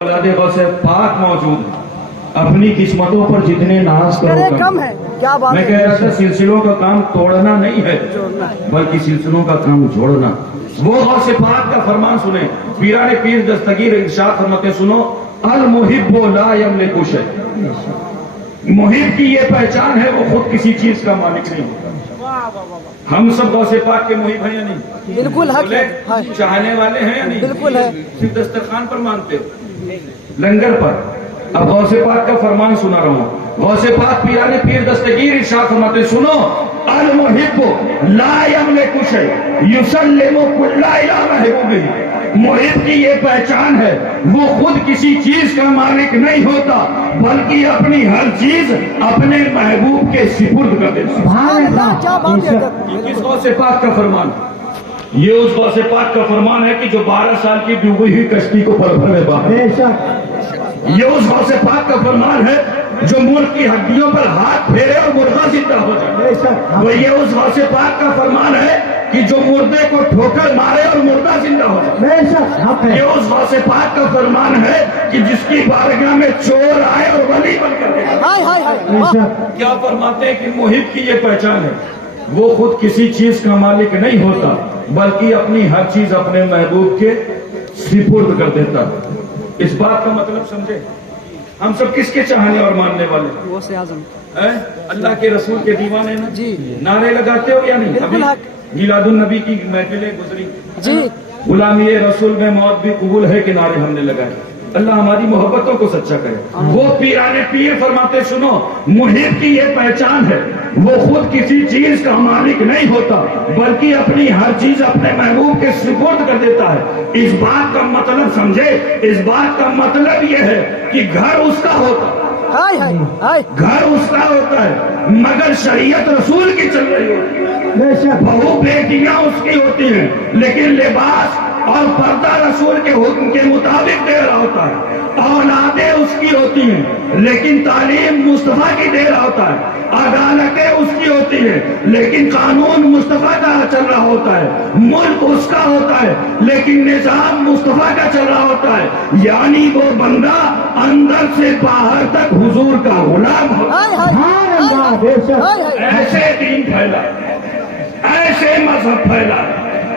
औलाद गौस पाक मौजूद है। अपनी किस्मतों पर जितने नाज करो कम है। क्या बात मैं कह रहा था सिलसिलों का काम तोड़ना नहीं है बल्कि सिलसिलों का काम जोड़ना। वो गौस पाक का फरमान सुने, पीराने पीर दस्तगीर इरशाद फरमाते सुनो, अल मुहिब्बु ला यमलिकु शै। मुहिब की ये पहचान है वो खुद किसी चीज का मालिक नहीं होता। हम सब गौसे पाक के मुहिब हैं या नहीं? बिल्कुल हक है। चाहने वाले हैं या नहीं? बिल्कुल है। सिर्फ दस्तरखान पर मानते हो, लंगर पर। अब गौसे पाक का फरमान सुना रहा हूं। गौसे पाक पीराने पीर दस्तगीर इरशाद फरमाते सुनो, अल मुहिब्बु ला यमलिकु शै युसल्लिमु कुल्ला इला महबूबिही। मुहिब की ये पहचान है वो खुद किसी चीज का मालिक नहीं होता बल्कि अपनी हर चीज अपने महबूब के सिपुर्द कर देता है। किस गौसे पाक का फरमान? ये उस गौसे पाक का फरमान है कि जो 12 साल की डूबी हुई कश्ती को पल भर में बाहर। ये उस गौसे पाक का फरमान है जो मुल्क की हड्डियों पर हाथ फेरे और मुर्दा जिंदा हो जाए। वो ये उस गौसे पाक का फरमान है कि जो मुर्दे को ठोकर मारे और मुर्दा जिंदा हो जाए। ये उस गौसे पाक का फरमान है कि जिसकी बारगाह में चोर आए और वली बनकर गए। क्या फरमाते हैं कि मुहिब की ये पहचान है वो खुद किसी चीज का मालिक नहीं होता बल्कि अपनी हर चीज अपने महबूब के सिपुर्द कर देता। इस बात का मतलब समझे? हम सब किसके चाहने और मानने वाले? गौसे आज़म अल्लाह के रसूल के दीवाने ना जी। नारे लगाते हो या नहीं? बिल्कुल हक। मिलादुन नबी की महफिलें गुजरी जी। गुलामी रसूल में मौत भी कबूल है के नारे हमने लगाए। अल्लाह हमारी मोहब्बतों को सच्चा करे। वो पीराने पीर फरमाते सुनो, मुहिब की ये पहचान है वो खुद किसी चीज का मालिक नहीं होता बल्कि अपनी हर चीज अपने महबूब के सुपुर्द कर देता है। इस बात का मतलब समझे? इस बात का मतलब ये है कि घर उसका होता है, घर उसका होता है मगर शरीयत रसूल की चल रही होती है। बहू बेटियां उसकी होती हैं लेकिन लिबास और पर्दा रसूल के हुक्म के मुताबिक दे रहा होता है। औलादें उसकी होती हैं लेकिन तालीम मुस्तफा की दे रहा होता है। अदालतें उसकी होती है लेकिन कानून मुस्तफा का चल रहा होता है। मुल्क उसका होता है लेकिन निजाम मुस्तफा का चल रहा होता है। यानी वो बंदा अंदर से बाहर तक हुजूर का गुलाम होता है। ऐसे दीन फैला, ऐसे मजहब फैला,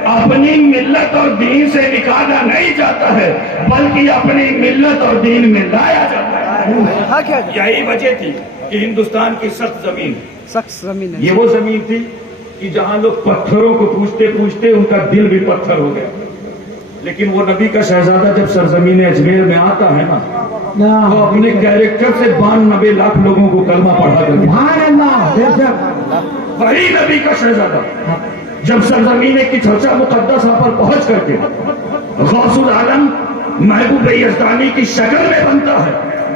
अपनी मिल्लत और दीन से निकाला नहीं जाता है बल्कि अपनी मिल्लत और दीन में लाया जाता है। यही वजह थी कि हिंदुस्तान की सख्त जमीन ये वो जमीन थी कि जहां लोग पत्थरों को पूछते पूछते उनका दिल भी पत्थर हो गया। लेकिन वो नबी का शहजादा जब सरजमीन अजमेर में आता है ना तो अपने कैरेक्टर से 92 लाख लोगों को कलमा पढ़ा कर वही नबी का शहजादा जब सरजमीन की चर्चा मुकद्दस पर पहुंच करके गौसुल आलम महबूब यज़दानी की शक्ल में बनता है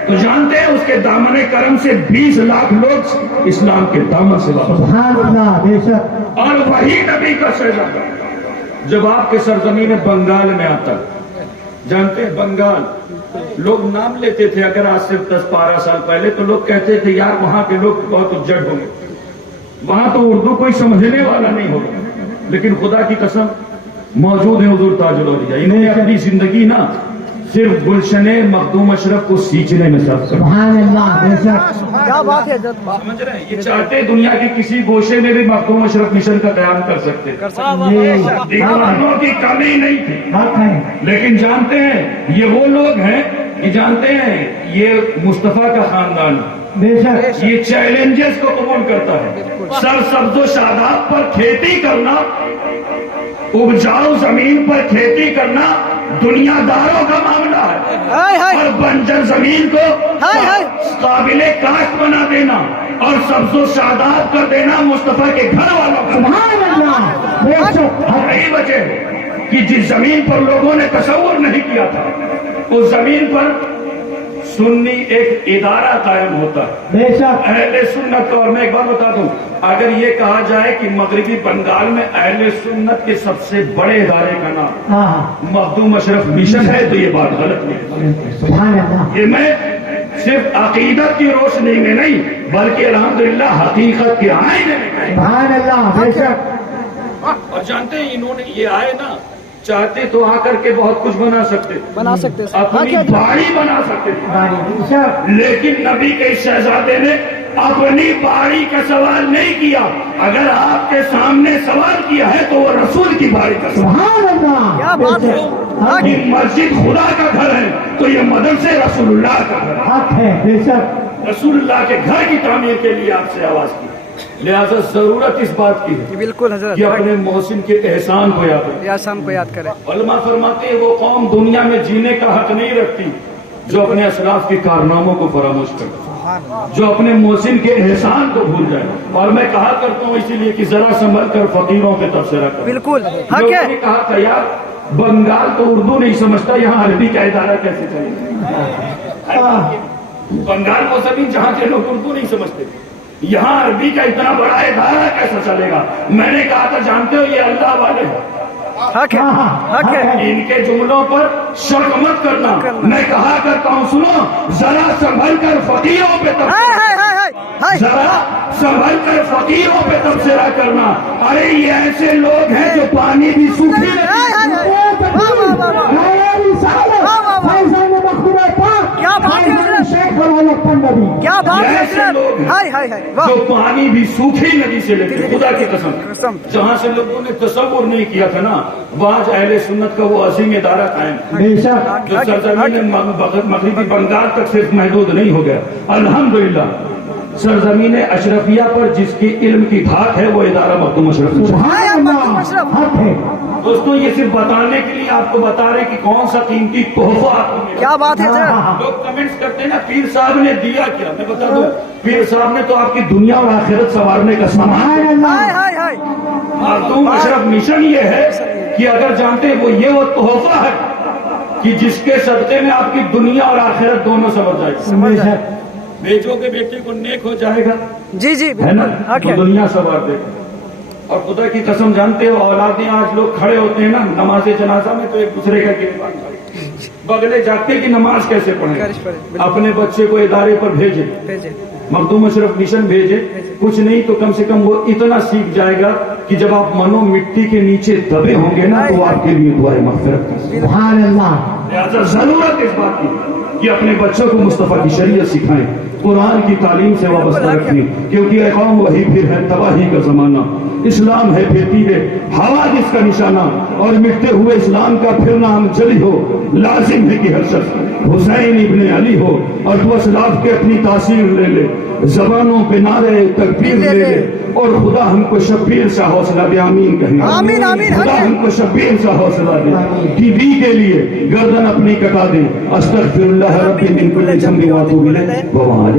तो जानते हैं उसके दामने करम से 20 लाख लोग इस्लाम के दामन से वापस। और वही नबी का शहजादा जब आपके सरजमीन बंगाल में आता, जानते हैं बंगाल लोग नाम लेते थे अगर आज से 10-12 साल पहले तो लोग कहते थे यार वहां के लोग बहुत उज्जड़ होंगे, वहां तो उर्दू कोई समझने वाला नहीं होगा। लेकिन खुदा की कसम मौजूद है हुजूर ताजुल औलिया। इन्होंने अपनी जिंदगी ना सिर्फ गुलशने मखदूम अशरफ को सींचने में सर्फ कर। क्या बात है? समझ रहे हैं? ये चाहते दुनिया के किसी गोशे में भी मखदूम अशरफ मिशन का कयाम कर सकते। दीवानों की कमी नहीं थी लेकिन जानते हैं ये वो लोग हैं कि जानते हैं ये मुस्तफा का खानदान ये चैलेंजेस को कबूल करता है। सरसब्ज़ो शादाब पर खेती करना, उपजाऊ जमीन पर खेती करना दुनियादारों का मामला है और बंजर जमीन को काबिले काश्त बना देना और सब्ज़ो शादाब कर देना मुस्तफा के घर वालों का। यही वजह कि जिस जमीन पर लोगों ने तसव्वुर नहीं किया था उस जमीन पर सुन्नी एक इदारा कायम होता है अहले सुन्नत। और मैं एक बात बता दूं, अगर ये कहा जाए कि मगरबी बंगाल में अहले सुन्नत के सबसे बड़े इदारे का नाम मखदूम अशरफ मिशन है तो ये बात गलत नहीं। ये मैं सिर्फ अकीदत की रोशनी में नहीं बल्कि अल्हम्दुलिल्लाह हकीकत के आईने में। और जानते हैं इन्होंने ये आए ना चाहते तो आकर के बहुत कुछ बना सकते, बना सकते हैं। हाँ अपनी क्या बाड़ी बना सकते थे, लेकिन नबी के इस शहजादे ने अपनी बाड़ी का सवाल नहीं किया। अगर आपके सामने सवाल किया है तो वो रसूल की बाड़ी का सवाल। क्या बात है। हाँ ये मस्जिद खुदा का घर है तो ये मदरसे रसूलुल्लाह का घर है। रसूलुल्लाह के घर की तामीर के लिए आपसे आवाज की, लिहाजा जरूरत इस बात की है बिल्कुल कि हजरत, अपने मोहसिन के एहसान को याद रखें। या शाम को याद करें। उलमा फरमाते हैं वो कौम दुनिया में जीने का हक नहीं रखती जो अपने असलाफ के कारनामों को फरामोश करे, जो अपने मोहसिन के एहसान को भूल जाए। और मैं कहा करता हूँ इसीलिए कि जरा संभल कर फकीरों पे तबसरा कर। बिल्कुल हक लोगों है। ने कहा था यार बंगाल तो उर्दू नहीं समझता, यहाँ अरबी का इदारा कैसे चलेगा? बंगाल वो जमीन जहाँ के लोग उर्दू नहीं समझते, यहाँ अरबी का इतना बड़ा इदारा कैसा चलेगा? मैंने कहा था जानते हो ये अल्लाह वाले हैं, हक है, हक है। इनके जुमलों पर शक मत करना। मैं कहा करता हूँ सुनो, जरा संभल कर फकीरों पे हाय हाय हाय हाय हाय। जरा संभल कर फकीरों पे तबसरा करना। अरे ये ऐसे लोग हैं जो पानी भी सूखी हाय हाय हाय। वाह वाह वाह वाह। वाह वाह वाह। क्या बात है हजरत, क्या बात है ऐसे लोग हजरत। हैं हाय हाय हाय। वाह। जो पानी भी सूखी नदी से लेते हैं, खुदा की कसम। कसम। जहाँ से लोगों ने तसव्वुर नहीं किया था ना, वहाँ अहले सुन्नत का वो अजीम इदारा कायम था जो सरजमीन मगरिबी बंगाल तक सिर्फ महदूद नहीं हो गया। अल्हम्दुलिल्लाह सरजमीन अशरफिया पर जिसकी इल्म की धाक है वो इदारा मखदूम अशरफ। हाय मखदूम अशरफ। दोस्तों ये सिर्फ बताने के लिए आपको बता रहे कि कौन सा कीमती तोहफा आपको मिला। क्या बात है हजरत। लोग कमेंट्स करते हैं ना पीर साहब ने दिया क्या, मैं बता दूं पीर साहब ने तो आपकी दुनिया और आखिरत संवारने का सामान। हाय हाय हाय। मखदूम अशरफ मिशन ये है कि अगर जानते हैं वो तोहफा है कि जिसके सदके में आपकी दुनिया और आखिरत दोनों समझ जाएगी। समझ जाए। बेचोगे बेटे को नेक हो जाएगा, जी जी है ना, बिल्कुल हक तो है। दुनिया सवार देगा। और खुदा की कसम जानते हो औलादें आज लोग खड़े होते हैं ना नमाज जनाजा में तो एक दूसरे का गिरफ्तार बगले जागते की नमाज कैसे पढ़े। अपने बच्चे को इदारे पर भेजे, भेजे। मखदूम अशरफ मिशन भेजे, कुछ नहीं तो कम से कम वो इतना सीख जाएगा कि जब आप मनो मिट्टी के नीचे दबे होंगे ना तो आपके लिए दुआए मग़फ़िरत की। लिहाजा जरूरत इस बात की कि अपने बच्चों को मुस्तफा की शरीयत सिखाएं, कुरान की तालीम से वाबस्ता रखें, क्योंकि ये कौम वही फिर है तबाही का जमाना। इस्लाम है फिर तीरे हवादिस का निशाना, और मिटते हुए इस्लाम का फिर नाम जली हो। लाजिम है कि हर शख्स हुसैन इब्ने अली हो और तू असलाफ के अपनी तासीर ले ले, जबानों पे नारे तकबीर ले ले, और खुदा हमको शब्बीर सा हौसला दे। आमीन कहें। आमीन आमीन। खुदा हमको शब्बीर सा हौसला दे। टीबी के लिए गर्दन अपनी कटा दे। अस्तगफिरुल्लाह रब्बी मिन कुल्ली ज़ंबि व अतूबु इलैह व वहाँ